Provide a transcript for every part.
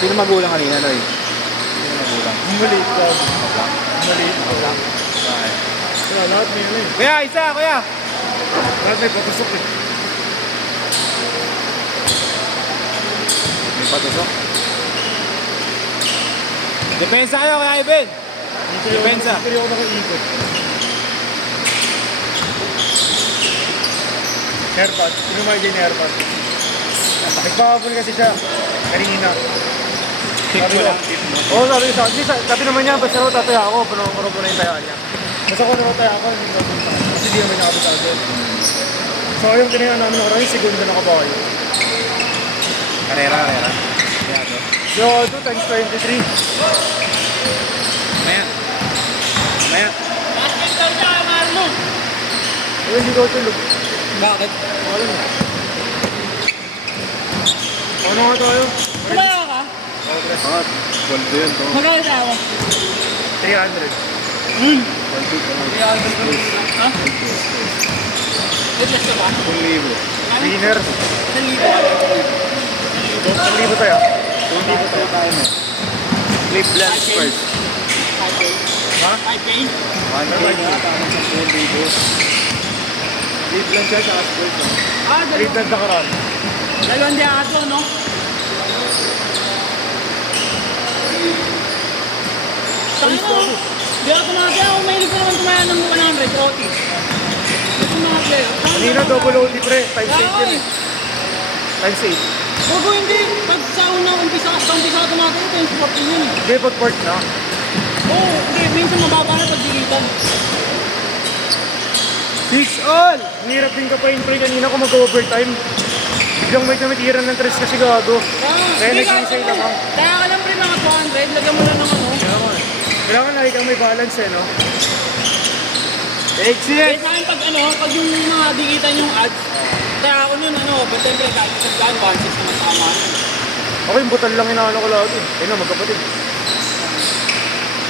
Sino magulang kanina, Noy? Sino magulang? Maliit ka. Magulang? Maliit ka lang. Bakit? Kaya lahat may ano eh. Kuya, isa, kuya! Lahat may patusok eh. May patusok. Depensa kayo, kuya Iben! Depensa. Hindi ako nakaikot. Haircut. Pinumay din yung haircut. Nagpapapon kasi siya. Kanina. Tip mo lang, tip mo. Oo, sabi naman niya, basta raw tataya ako, panong ko na yung tayaan niya. Basta ko na raw taya ako, hindi ko punta. Kasi di naman nakabita agad. So yung tinayaan namin nakaraan, yung segundo na kabayo. Karera, karera. Kaya to. So, 2 times 23. Maya. Maya. Basketball siya, Marlon! Ay, hindi ko tulog. Bakit? Alam mo. Ano nga tayo? Kumaya ka? Ah, kwento yun to. Magkano sa ako? 300. Ha? Wait, ka ba? 1,000. Winner. 1,000. 2,000 tayo. 2,000 tayo mo. Cleveland Spurs. Ha? 5K? 1K nga, parang 10,000. Cleveland siya sa Spurs. Ah, Trade na nakaraan. dalawang di ato, no? Sabi mo, di ako tumati ako, mahilig ko naman tumayan ng 100 OT. Gusto mga player. Kanina double OT pre. Times 8 yun eh. Times 8. Bago hindi, pag sa unang umpisa ka tumati, ito yung sporting yun eh. Hindi, but part na. Oo, hindi, minsan mababa na pag digitan. 6 all! Hirap din ka pa yung pre kanina kung mag-overtime. Biglang may tumitiran ng 3 kasi gago. Kaya nag-iisay lang ako. Kaya ka lang pre mga 200, lagyan mo lang ng ano. Kailangan lagi kang may balance eh, no? Kaya sa akin pag ano, pag yung mga digitan yung ads, kaya ako nun ano, but siyempre kahit isang plan, 1.6 naman tama yun. Ako yung butal lang inaano ko lagi. Ayun na, magkapatid.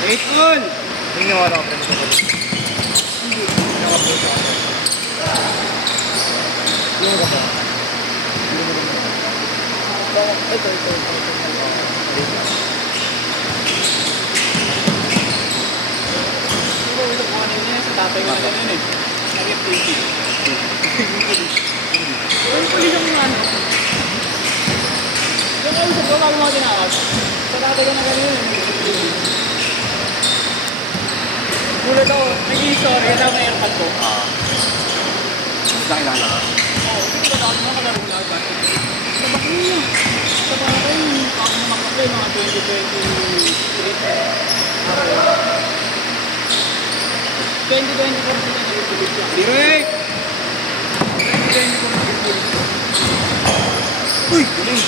8 all! Hindi niya wala ka pre magkapatid. Hindi. Nakapunta ako. Yung ka pa. Ito. Diba ulit ko kanina yun sa tatay ko na ganun eh. Nag-FTP. Pero puli lang yung ano. Yung kausap ko, bago mga tinakas. Sa tatay ko na ganun eh. Gulat ako, nag-i-story, kasama yung airpad ko. Laki lang na. Oo, hindi ko ba mga kalaro lahat ba? Sabak niya. Sabak ako yung ako naman kasi mga 2023. 2024 sila nag-ulit siya. Direk! 2024 nag-ulit siya. Uy! Galing!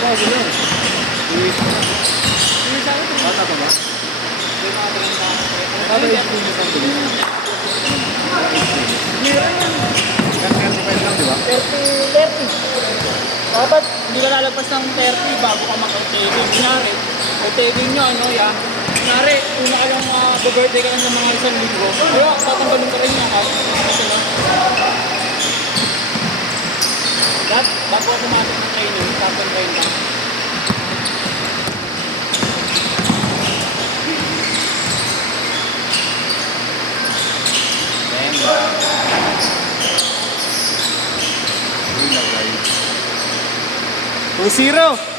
Bago yan. Hindi sa akin. Bata pa ba? May mga 30. Para yung puno sa tuloy. Hanggang 35 lang, di ba? 30. Dapat hindi ka lalagpas ng 30 bago ka mag-taping. Kunyari, mag-taping nyo, ano, ya. Kunyari, una ka lang birthday ka lang ng mga 1 linggo. Kaya, tatanggalin ka rin yung account. Kasi na. Bago automatic ng training, tapos train ka. Ayan. 2-0!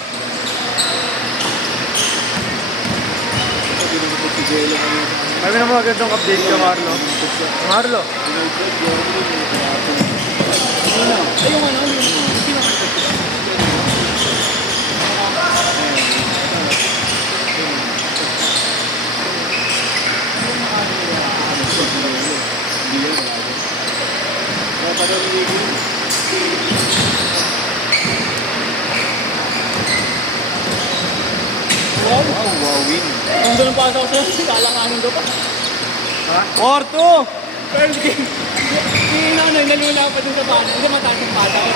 Kami na mga gandang update ka, Marlo. Marlo. Ay, yung ano, yung sino ka? Wow, Win. kung doon pa ako sa'yo, kalanganin ko pa. 4-2! Pero yung nalula pa dun sa pasa. Hindi mataas yung pasa ko.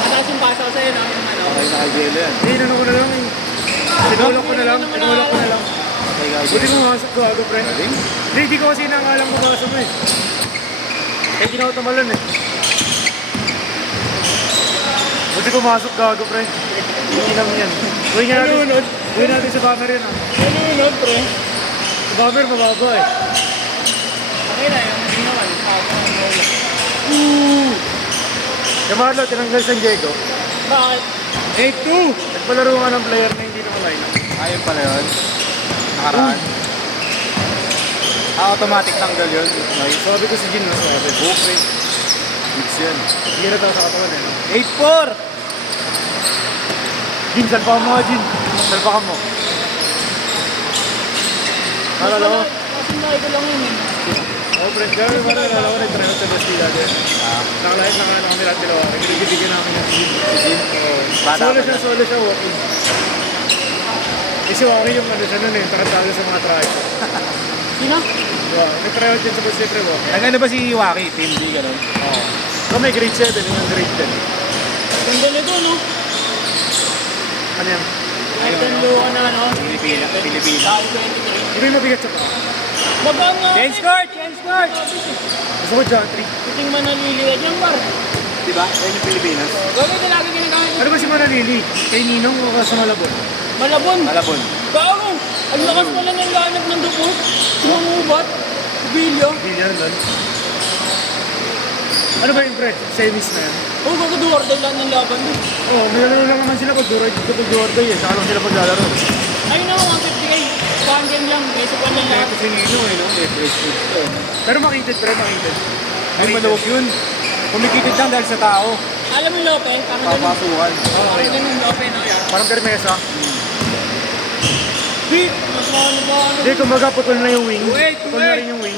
Mataas yung pasa ko sa'yo, no? Yung ano. Okay, nakagelo yan. Hindi, inano ko na lang eh. Tinulok ko na lang. Okay, Buti nakagelo. mo masok ko ako, friend. Galing. Hindi ko kasi nangalang mabasa mo eh. Kaya ginawa tamalan eh. Kasi pumasok gago, pre. Inam yan. Uwi nga natin. Uwi natin sa bummer yan, ah. Nanonood, pre. Sa bummer, mababa eh. Okay na yung ginawa. Yung Marlo, tinanggal San Diego. Bakit? 8-2! Nagpalaro nga ng player na hindi naman line. Ayun pala yun. Nakaraan. Automatic tanggal yun. Nice. Sabi ko si Jin, no? Sabi. Okay. Hits yan. Hindi na tayo sa katawan eh. 8-4! Jin, salpakan mo nga, Jin. Salpakan mo. Alala mo? Kasi nakita lang yun eh. Oh, friend, gano'n ba nalala ko nag-try out sa Bastilla din? Nakalahit na kami lahat dalawa. Nagbibigyan namin ng Jin. Solo siya, walking. Kasi walking yung ano siya nun eh, takatalo sa mga try. Sino? Diba? Nag-try out din sa Bastilla, pre, walking. Ang ano ba si Waki? Team D, gano'n? Oo. Kami grade 7, yung grade 10. Ganda nito, no? Ano yan? Ay, tanluan na, no? Pilipina. Dahil 23. Hindi yung mabigat sa paa. Baba nga. Change court! Change court! Gusto ko dyan, 3. Puting manaliliad yan, par. Diba? Ayun yung Pilipinas. Gawin ka lagi ginagamit. Ano ba si Manalili? Kay Ninong o sa Malabon? Malabon. Malabon. Bago. Ang lakas pala ng lanap ng dugo. Sumubat. Bilyo. Billion doon. Ano ba yung pre? Semis na yan? Oh, kakaduwar daw lang ng laban din. Oo, naglalaro lang naman sila pag Duwarday eh. Saka lang sila paglalaro. Ayun na, 150k. Panggan lang. Kaysa pa ng lahat. Si Ninong eh, no? Pero makitid, pre, makitid. Ay, malawag yun. Kumikitid lang dahil sa tao. Alam mo, Lope? Parang ganun. Papasukan. Parang ganun, Lope, no? Yan. Parang permesa. Beep! Mas ano ba? Ano? Hindi, kumbaga putol na yung wing. Wait, Putol na rin yung wing.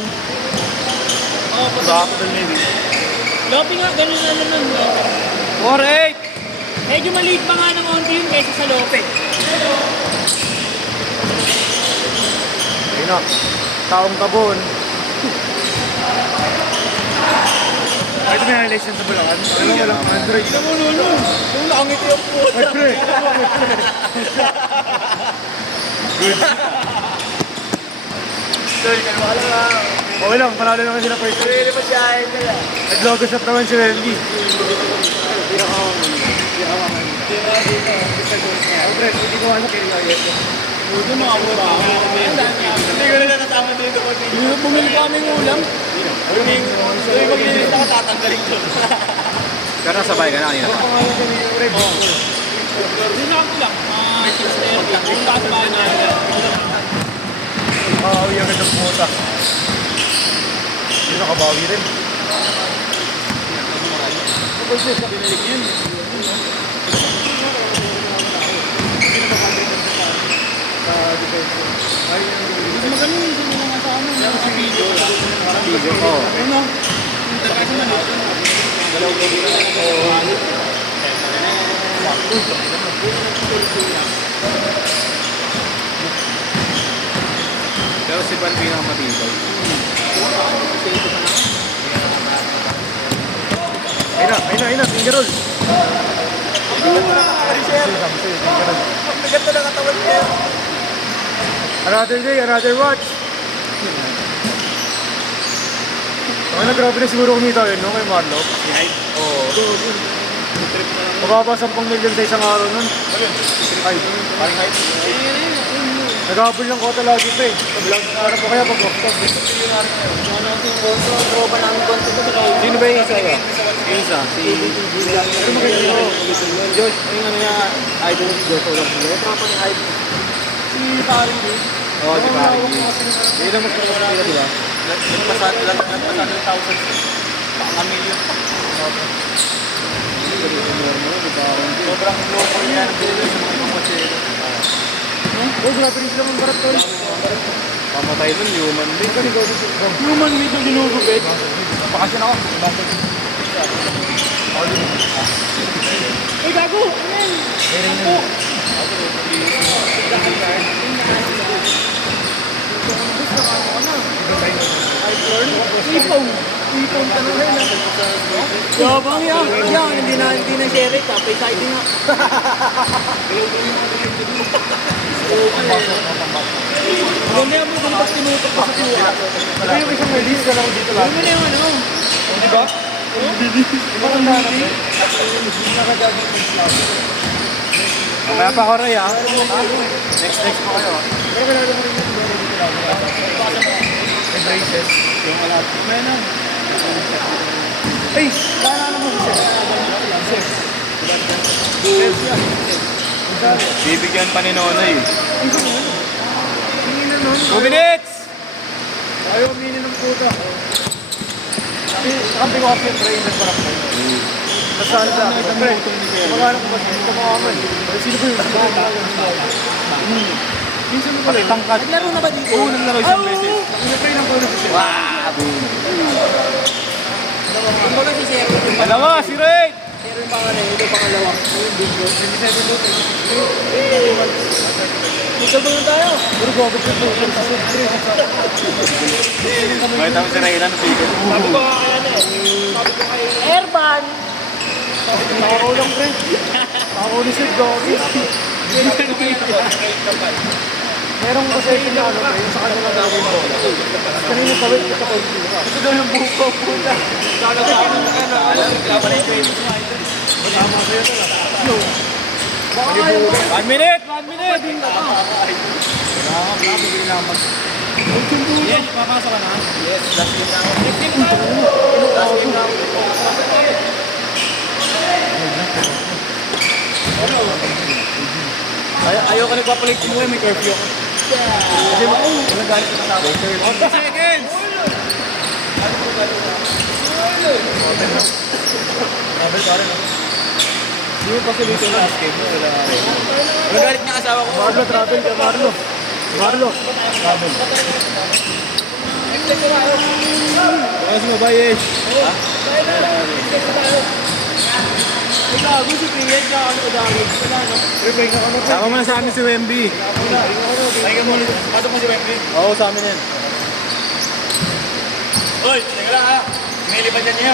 Oh, Kumbaga putol na yung wing. Lope nga, ganun na naman, Lope. 4-8! Medyo maliit pa nga ng onti yun kaysa sa Lope. Ayun na. Taong tabon. Kahit may license sa Bulacan. Alam mo lang, Android. Tignan mo, Lolo. Yung langit yung puta. Ay, pre. Okay lang, panalo naman sila first. Naglogo sa naman si Wendy. Pre, hindi ko ano kaya Buto mga mura. Ang dami. Hindi ko na nakasama dito. Bumili kami ng ulam. Yung maglinis ako tatanggalin ko. Pero nasabay ka na kanina. Hindi na ako lang. Mga 6:30 lang. Kung kasabay na ako. Makawi ang gandang puta. Hindi nakabawi rin. Binalik yun. Hindi magaling yun. Hindi na nga sa ano. Sa video. Video ko. Ano? Kasi maliit. Pero si Van pinakamatibay. Ayun na, finger roll. Ganda ng katawan niya. Another day, another watch. Ano, grabe na siguro kumita yun, no, kay Marlo? Oo. Mababa 10 million sa isang araw nun. Ay, Parang height. nag-aabol lang kota lagi pa eh. Para po kaya pag-off-top. Tropa namin content ko sa kayo. Sino ba yung isa yun? Yung isa? Si... Pero maganda yun. Josh, yung ano niya, idol si Josh Olaf. Tropa ni Hype. Si Paring D. Oo, si Paring G. Hindi lang mas malakas nila, di ba? Nagpasan 1,000. Baka million. Sobrang loko niya ng bilhin sa mga pamatsero. Oh, grabe rin sila mga barat tol. Pamatay nun, human being. Human with yung dinugubit. Bakasyon ako. Eh, gago! Amen! Ako! Ipong! Ipong ka na rin ah. Yabang yan! Yan, hindi na share it. Tapos sa ito nga. Ganda yung mga pag tinutok pa sa tuwa. Ito yung isang release ka lang dito lang. Ano na yung ano? Di ba? Maganda na pre. Naka-jogging pants lang. Kaya pa ako Ray ah. Next po kayo ah. Pero kailangan mo rin yung very dito lang. May braces. Yung ano. May na. Ay! Kaya naman siya. Chef. Chef yan. Bibigyan pa ni Nonoy. Tingin na nun. 2 minutes! Ayaw mini ng puta. Sabi ko kasi pre, nagparap na yun. Nasaan sa akin, pre. Maghanap ko ba siya? Ito mga kaman. Sino ba yun? Minsan mo pala yun. Tangkad. Naglaro na ba dito? Oo, naglaro isang beses. Pinapray ng puno siya. Kumbaga si Zero yung Dalawa, si Ray! Zero yung pangalan, ito pangalawa. Yung video. 27 to 26. Ito ba yun tayo? Puro gogo pa ito. Makita mo si Ray na napigan. Sabi ko kaya na eh. Sabi ko kay Airban. Nakakaulang pre. Nakakaulang siya gogo. Merong kasi yung ano pre, yung sa kanila na yung bola. Kanina pa wait, ito ko yung tira. Ito daw yung buko puta. Sana sa akin na ka na. Laban na yung 20 slider. Tama sa'yo ito lang. Yo. Baka kaya mo. 1 minute! 1 minute! Yes, papasok ka na. Yes, last game na ako. Next game tayo. Last game na ako. Ayaw ka nagpapalit mo may curfew ako. Kasi walang galit na sa akin. 40 seconds! Travel ka rin ako. Hindi mo pa solution na last game mo. Walang galit niya asawa ko. Marlo, travel ka, Marlo. Marlo. Travel. Baka si Mabayesh. Ha? Ay gago si Priyan, kaya ano udangin. Wala no? Repay ka ano. Sama mo na sa amin si Wemby. Ay ka muna. Pasok mo si Wembley. Oo, sa amin yan. Uy, teka lang ha. May lipat dyan niya.